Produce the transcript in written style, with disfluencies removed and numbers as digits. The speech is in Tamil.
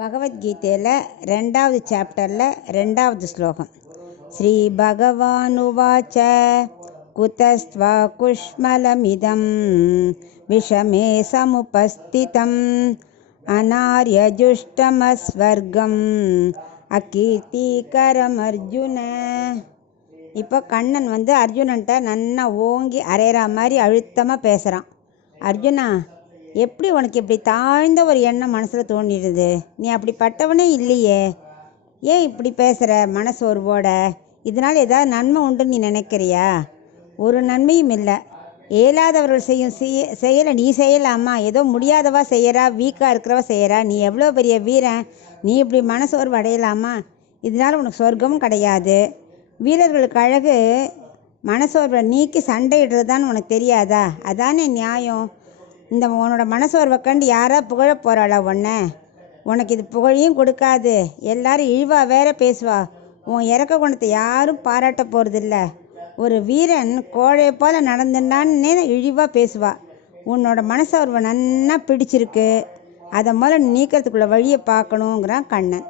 பகவத்கீதையில் 2வது சாப்டரில் 2வது ஸ்லோகம். ஸ்ரீ பகவானுவாச்ச குதஸ்த்வா குஷ்மலமிதம் விஷமே சமுபஸ்திதம் அநார்யஜுஷ்டமஸ்வர்கம் அகீர்த்திகரம் அர்ஜுன. இப்போ கண்ணன் அர்ஜுனன்ட்ட நன்னா ஓங்கி அரைகிற மாதிரி அழுத்தமாக பேசுகிறான். அர்ஜுனா, எப்படி உனக்கு இப்படி தாழ்ந்த ஒரு எண்ணம் மனசில் தோணிடுது? நீ அப்படிப்பட்டவனே இல்லையே, ஏன் இப்படி பேசுகிற மனசோர்வோட? இதனால் ஏதாவது நன்மை உண்டுன்னு நீ நினைக்கிறியா? ஒரு நன்மையும் இல்லை. இயலாதவர்கள் செய்யும் செயலை நீ செய்யலாமா? ஏதோ முடியாதவா செய்கிறா, வீக்காக இருக்கிறவா செய்கிறா. நீ எவ்வளோ பெரிய வீரன், நீ இப்படி மனசோர்வு அடையலாமா? இதனால் உனக்கு சொர்க்கமும் கிடையாது. வீரர்களுக்கு அழகு மனசோர்வை நீக்கி சண்டையிடுறது தான் உனக்கு தெரியாதா? அதானே நியாயம். இந்த உன்னோட மனசோர்வை கண்டு யாரா புகழ போகிறாளா உன்னை? உனக்கு இது புகழையும் கொடுக்காது, எல்லாரும் இழிவா வேற பேசுவா. உன் இறக்க குணத்தை யாரும் பாராட்ட போகிறதில்ல. ஒரு வீரன் கோழை போல் நடந்துட்டான்னு இழிவாக பேசுவா. உன்னோட மனசோர்வை நன்னா பிடிச்சிருக்கு, அதை முதல்ல நீக்கிறதுக்குள்ள வழியை பார்க்கணுங்கிறான் கண்ணன்.